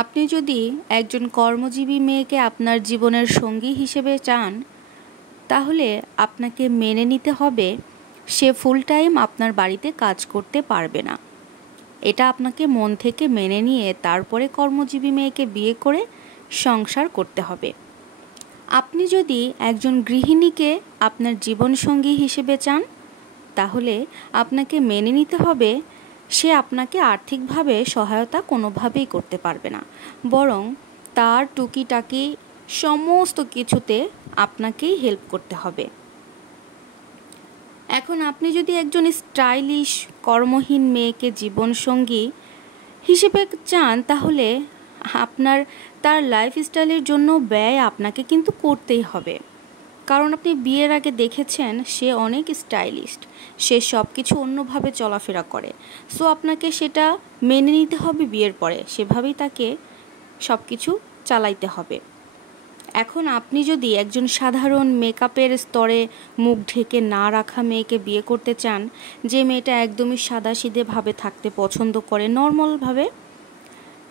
আপনি যদি একজন কর্মজীবী মেয়েকে আপনার জীবনের সঙ্গী হিসেবে চান, তাহলে আপনাকে মেনে নিতে হবে সে ফুল টাইম আপনার বাড়িতে কাজ করতে পারবে না। এটা আপনাকে মন থেকে মেনে নিয়ে তারপরে কর্মজীবী মেয়েকে বিয়ে করে সংসার করতে হবে। আপনি যদি একজন গৃহিণীকে আপনার জীবনসঙ্গী হিসেবে চান, তাহলে আপনাকে মেনে নিতে হবে সে আপনাকে আর্থিকভাবে সহায়তা কোনোভাবেই করতে পারবে না, বরং তার টুকিটাকি সমস্ত কিছুতে আপনাকেই হেল্প করতে হবে। এখন আপনি যদি একজন স্টাইলিশ কর্মহীন মেয়েকে জীবনসঙ্গী হিসেবে চান, তাহলে তার লাইফস্টাইলের জন্য ব্যয় আপনাকে কিন্তু করতেই হবে। কারণ আপনি বিয়ের আগে দেখেছেন সে অনেক স্টাইলিস্ট, সে সব কিছু অন্যভাবে চলাফেরা করে। সো আপনাকে সেটা মেনে নিতে হবে বিয়ের পরে, সেভাবেই তাকে সব কিছু চালাইতে হবে। এখন আপনি যদি একজন সাধারণ মেকআপের স্তরে মুখ ঢেকে না রাখা মেয়েকে বিয়ে করতে চান, যে মেয়েটা একদমই সাদাসিধেভাবে থাকতে পছন্দ করে, নর্মালভাবে,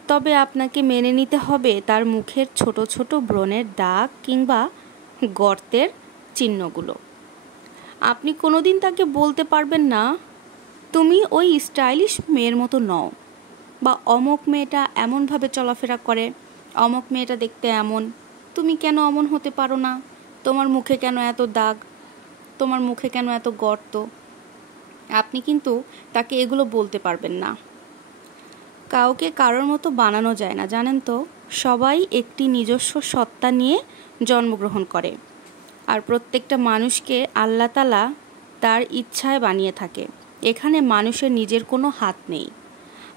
তবে আপনাকে মেনে নিতে হবে তার মুখের ছোট ছোট ব্রণের দাগ কিংবা গর্তের চিহ্নগুলো। আপনি কোনোদিন তাকে বলতে পারবেন না তুমি ওই স্টাইলিশ মেয়ের মতো নও, বা অমুক মেয়েটা এমনভাবে চলাফেরা করে, অমুক মেয়েটা দেখতে এমন, তুমি কেন অমন হতে পারো না, তোমার মুখে কেন এত দাগ, তোমার মুখে কেন এত গর্ত। আপনি কিন্তু তাকে এগুলো বলতে পারবেন না। কাউকে কারোর মতো বানানো যায় না, জানেন তো। সবাই একটি নিজস্ব সত্তা নিয়ে জন্মগ্রহণ করে, আর প্রত্যেকটা মানুষকে আল্লাহ তাআলা তার ইচ্ছায় বানিয়ে থাকে। এখানে মানুষের নিজের কোনো হাত নেই।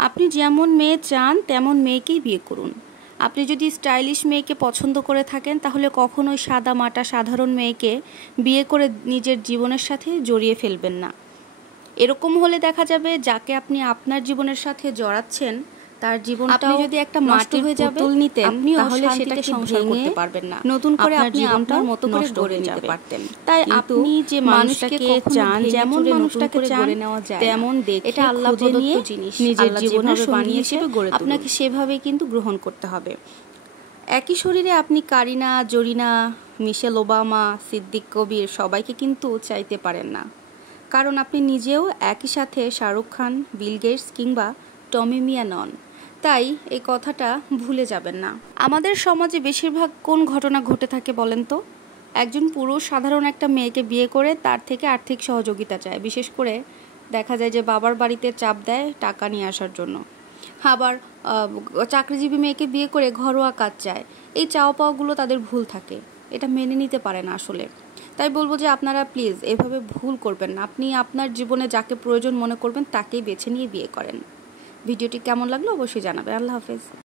আপনি যেমন মেয়ে চান তেমন মেয়েকেই বিয়ে করুন। আপনি যদি স্টাইলিশ মেয়েকে পছন্দ করে থাকেন, তাহলে কখনোই সাদা মাটা সাধারণ মেয়েকে বিয়ে করে নিজের জীবনের সাথে জড়িয়ে ফেলবেন না। এরকম হলে দেখা যাবে যাকে আপনি আপনার জীবনের সাথে জড়াচ্ছেন তার জীবনটাও যদি একটা মাটি হয়ে যাবে, তাহলে সেটাকে সংসার করতে পারবেন না, নতুন করে আপনি আপনার মতো করে গড়ে নিতে পারতেন। তাই আপনি যে মানুষটাকে চান, যেমন মানুষটাকে চান তেমন দেখে এটা আল্লাহ প্রদত্ত জিনিস, নিজের জীবনের সঙ্গী হিসেবে গড়ে আপনাকে সেভাবেই কিন্তু গ্রহণ করতে হবে। একই শরীরে আপনি কারিনা, জরিনা, মিশেল ওবামা, সিদ্দিক কবির সবাইকে কিন্তু চাইতে পারেন না, কারণ আপনি নিজেও একই সাথে শাহরুখ খান, বিল গেটস কিংবা টমি মিয়া নন। তাই এই কথাটা ভুলে যাবেন না। আমাদের সমাজে বেশিরভাগ কোন ঘটনা ঘটে থাকে বলেন তো? একজন পুরুষ সাধারণ একটা মেয়েকে বিয়ে করে তার থেকে আর্থিক সহযোগিতা চায়। বিশেষ করে দেখা যায় যে বাবার বাড়িতে চাপ দেয় টাকা নিয়ে আসার জন্য। আবার চাকরিজীবী মেয়েকে বিয়ে করে ঘরোয়া কাজ চায়। এই চাওয়া পাওয়াগুলো তাদের ভুল থাকে, এটা মেনে নিতে পারে না আসলে। তাই বলবো যে আপনারা প্লিজ এভাবে ভুল করবেন না। আপনি আপনার জীবনে যাকে প্রয়োজন মনে করবেন তাকেই বেছে নিয়ে বিয়ে করেন। ভিডিওটি কেমন লাগলো অবশ্যই জানাবেন। আল্লাহ হাফেজ।